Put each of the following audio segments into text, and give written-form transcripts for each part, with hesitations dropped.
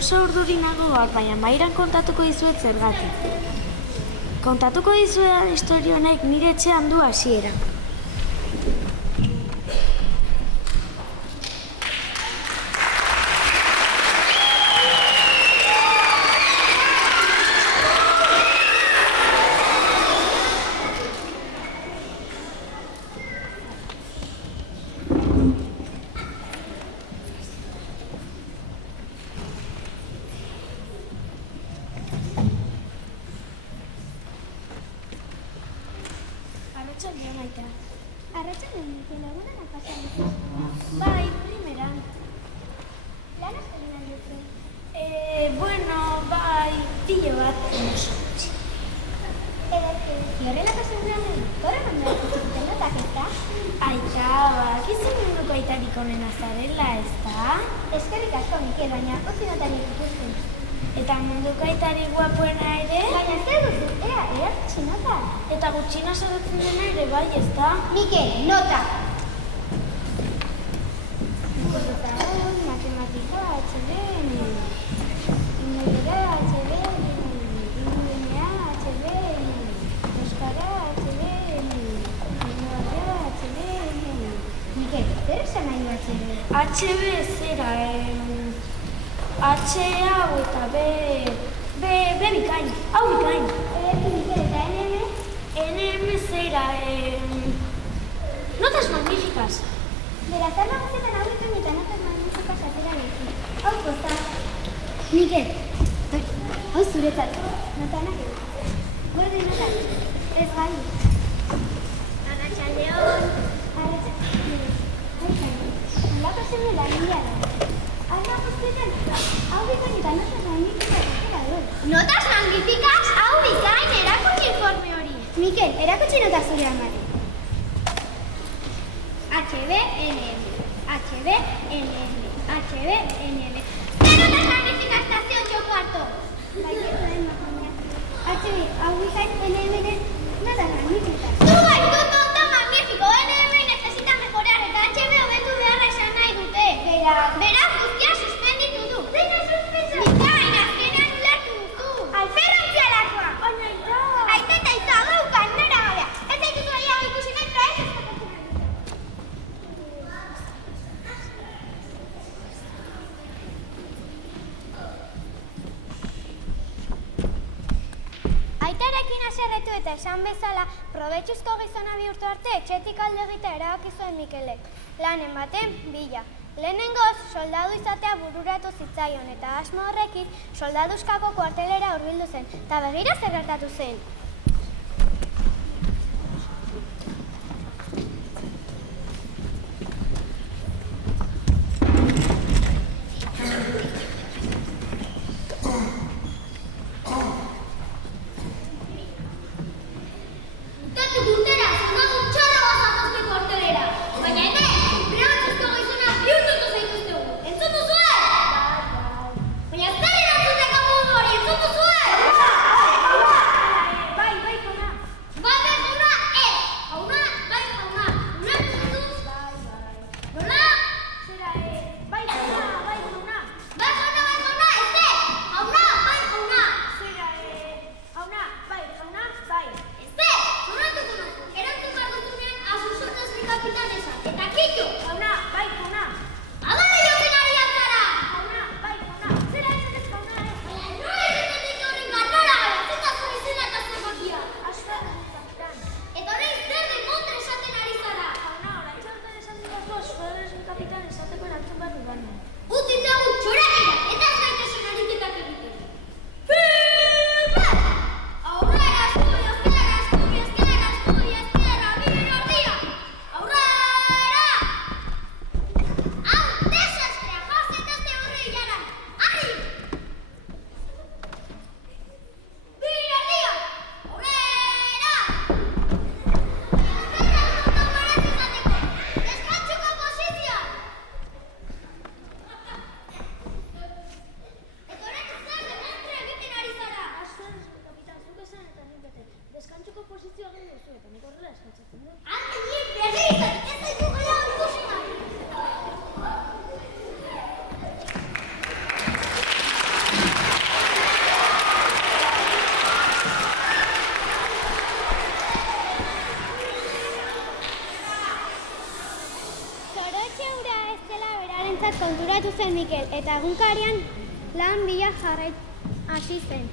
oso urduri nago gaur, baina Mairan kontatuko dizuet zergatik. Kontatuko dizuetan historia honek nire etxean du hasiera. Arratsaldeon, Aita. Arratsaldeon, Mikel, egunean pasan duzu. Bai, primeran. Lan askoren alduzu. Bai, pilo bat. Lorena pasan duan, gora mandatu zuten notak, ezta? Aita, bakizu munduko aitarik onena zarela, ezta? Eskerrik asko, Mikel, baina utzi notariek ikusten. Eta munduko aitarik guapoena ere? Baina zer duzu, erakutsi nota. Eta gutxina saratzen dena ere bai, ezta? Mikel, nota! Matematikoa, HBN, Ingelera, HBN, Ingenia, HBN, Euskara, HBN, Ingeria, HBN. Mikel, zer esan nahi du HBN? HB zera, H hau eta B bikain, hau bikain. Mikel, eta NM? NM zera, notas magníficas. Beraz, zer nagusetan aurretan eta notas magníficas atera lehi. Hau kosta. Mikel, hau zuretzat. Notanak edo. Gorde notak. Ez bai. Arratsaldeon. Nolako zen dela nila da. Arra guztietan, hau bikain eta notas magníficas atera du. Notas magníficas, hau bikain, erakutsi informe hori. Mikel, erakutsi nota zure amari. HBNM, HBNM, HBNM. Zer notas magníficas estación txokuarto? Hau bikain NM-ren notas magníficas. Zubai, nota magnífico, NM necesita mejorar eta HB hobetu beharra esan nahi dute. Beraz, guztia suspenditu du. Zeina suspensa? Bikain, azkenean ulertu duzu. Alferrantzialakoa. Aita eta Aita gaukan, nera gabea. Ez zaitutu aia hau ikusi nahi, pero ez Aitarekin haserretu eta esan bezala, probetxuzko gizona bihurtu arte etxetik alde egitea erabaki zuen Mikelek. Lanen baten, bila. Lehenengoz, soldadu izatea bururatu zitzaion eta asmo horrekin soldaduskako kuartelera hurbildu zen, eta begira zer gertatu zen. eta egunkarian lan bila hasi zen.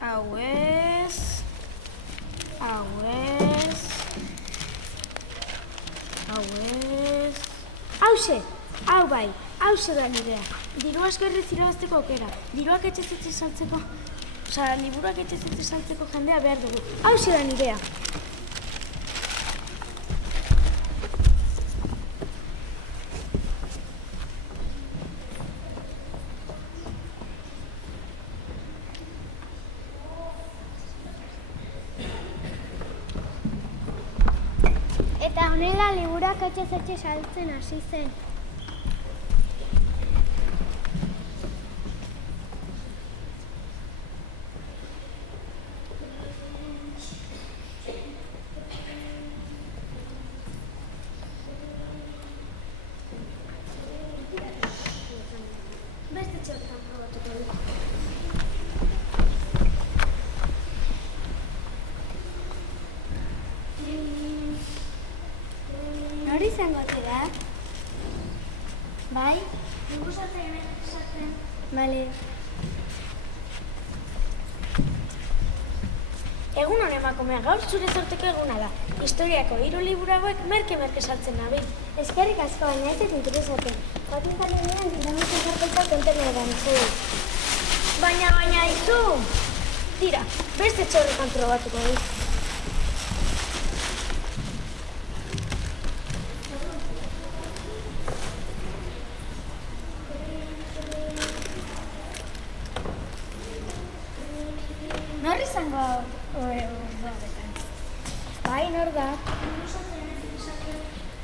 Hau ez... Hau ez... Hau ez... Hauxe! Hau bai! Hauxe da nirea. Diru asko irabazteko aukera. Diruak etxe saltzeko... liburuak etxe saltzeko jendea behar dugu. Hauxe da nirea. Eta honela liburuak etxe saltzen hasi zen. Beste txortan probatuko dut. Nori izango ote da? Bai? Liburu sartzen. Bale. Egun hon emakumea, gaur zure zorteko eguna da. Historiako 3 liburu hauek merke saltzen nabil. Eskerrik asko, baina ez dut interesatzen. Joaten zalenean, dinamitzen zarteko kontenean zuen. Baina, izu! Tira, beste txorretan probatuko dut. Nor izango Bai, nor da?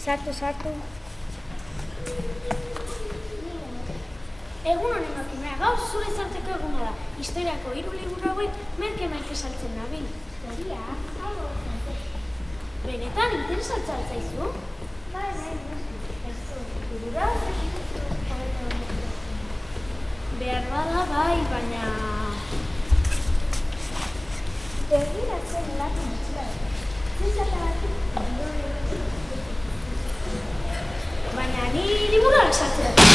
Sartu. Egun hon emakumea, gaur zure zorteko eguna da. Historiako 3 liburu hauek merke saltzen nabil. Historia? Benetan, interesatzen zaizu? Bai. Libura? Behar bada bai, baina... Begiratzen latu mutxila da. Baina ni liburuak saltzen dut.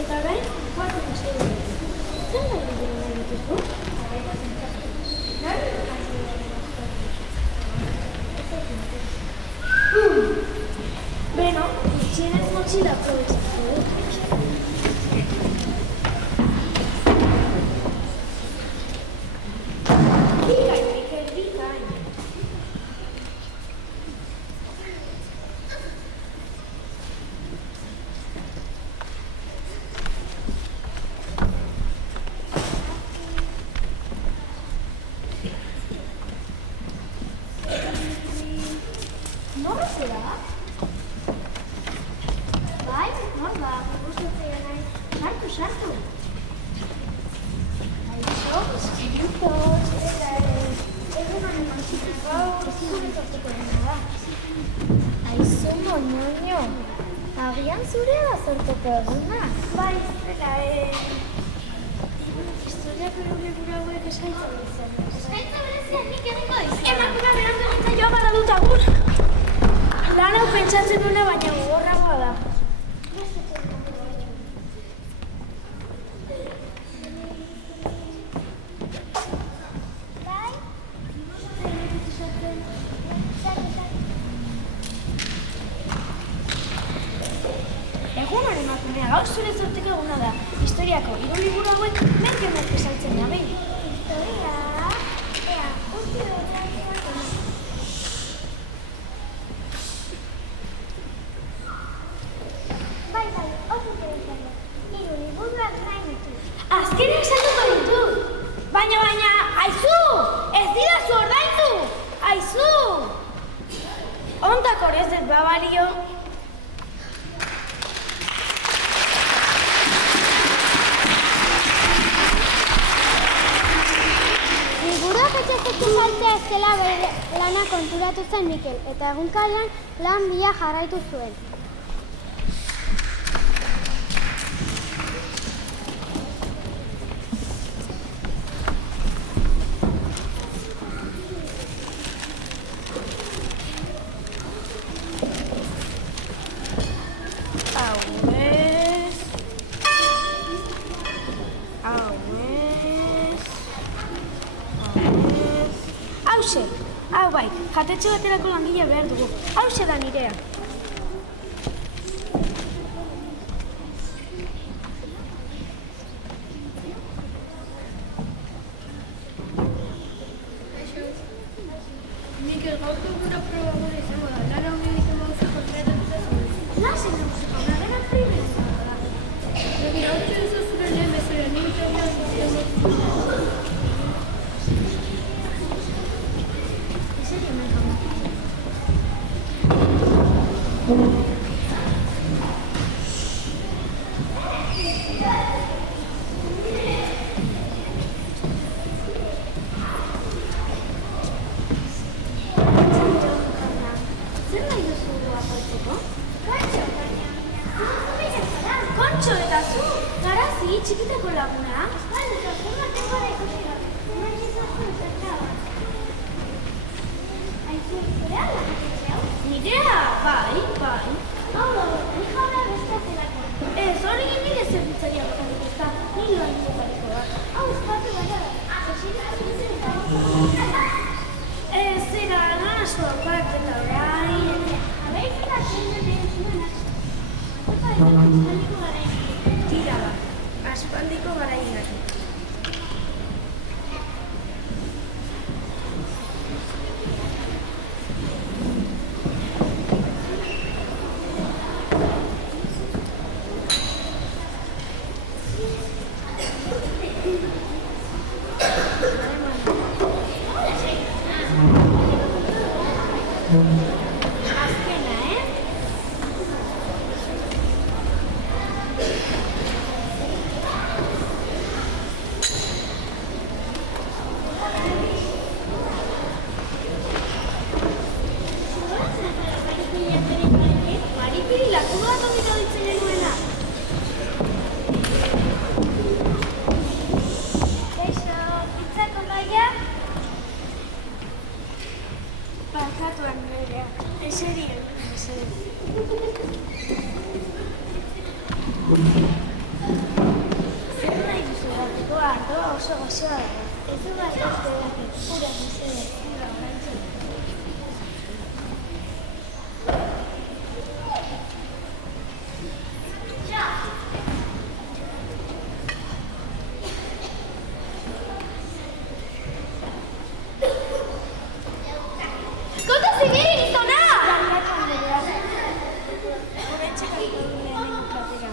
Eta orain, guatzen esego dut. Zer nahi liburu nahi dituzu? Beno, gutxienez motxila aprobetxatuko dut. Bikain. Nora zera? Bai, nor da? Gustatzen nahi. Sartu. Aixo, eskerrik Aizu, moñoño. Agian zurea sortoko eguna. Bai, eta historiako liburu hauek eskaintza berezian. Eskaintza berezian nik egingo dizkigu. Emakumea berandu nintzen joa gara dut agur. Lan hau pentsatzen dune, baina gogorragoa da. Egun hon emakumea, gaur zure zorteko eguna da. Historiako 3 liburu hauek merke saltzen nabil. Historia? Ea, utzi dut. Bai, oso interesante. 3 liburuak nahi ditut. Azkenean saltuko ditut. Baina, aizu! Ez didazu ordaindu! Aizu! Ontak horrez dut babalio. Liburuak etxe guzti saltzea ez zela bere lana konturatu zen Mikel, eta egunkarian lan bila jarraitu zuen. Hauxe, hau bai, jatetxe baterako langilea behar dugu. Hauxe da nirea. Mikel, gaurko gura proba gure izango da. Lara honi ditu gauza kontratatuta zuen. Lasen nauziko, gana primera da. Begira, hau txu zure lehen bezala, nik txorra Kontxo eta zu, garazi, txikitako laguna. Nirea, bai. Ez, hori nire zerbitzaria bakarrik ez da, nire baino bakarriko da. Hau, espatu gara da. Zera, lan asko daukat eta orain. Tira da, aspaldiko garainak. Azkena, Maripiri, laku bat omito ditzen genuela. Kaixo, pizzako maia? Barkatu Andrea, eserien. Zer nahi duzu bateko ardoa oso gozoa da. Ez du bat ez bedake, ura mesede. Konta zibiri, gizona! Barkatu Andrea. Horretxe jarriko du lehenengo platera.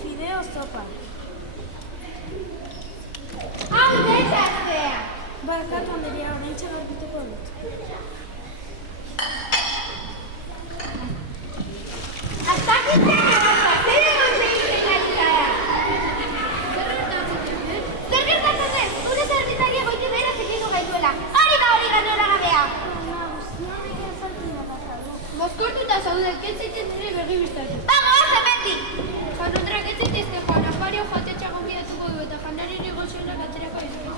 Fideo sopa. Hau, desaztea! Barkatu Andrea, horretxe garbituko dut. Aztakitzen egoza, zer egon zehitzen ari zara? Zer gertatzen zen? Zure zerbitzaria goitu behera zekiko gaituela. Hori da hori gainera gabea! Mozkortuta zaude, ketzitzen zire berri biztatu. Bagoaz, hemendik! Jaun Andreak ez zaitezke joan, afario jatetxa gonbidatuko du eta janari negozioak atzerako izango.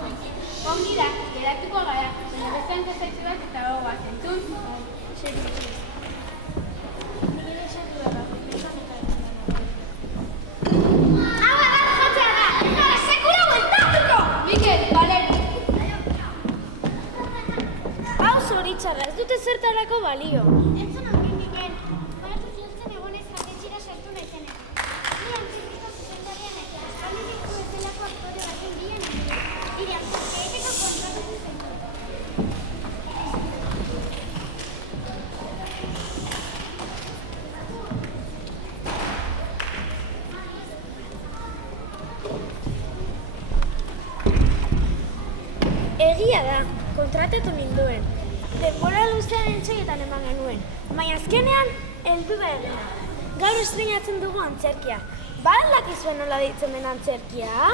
Ongi da, geratuko gara, baina bestean kezaitzulak eta gogoa zentzun. Hau agarra jotzea da, ez gara sekura bueltatuko! Mikel, Valeri! Hau zoritxarra, ez dute zertarako balio. Entzun ongi, Mikel. Baratu ziotzen egonez jatetxira sartu naizenek. Ni antzerkiko zuzendarian eta aspalditik bezalako aktore baten bilan egin. Nire egiteko kontratatu zen. Egia da, kontratatu ninduen. Denbora luzean entxegetan eman genuen, baina azkenean heldu da egin. Gaur estrenatzen dugu antzerkia. Ba aldakizuen nola deitzen den antzerkia?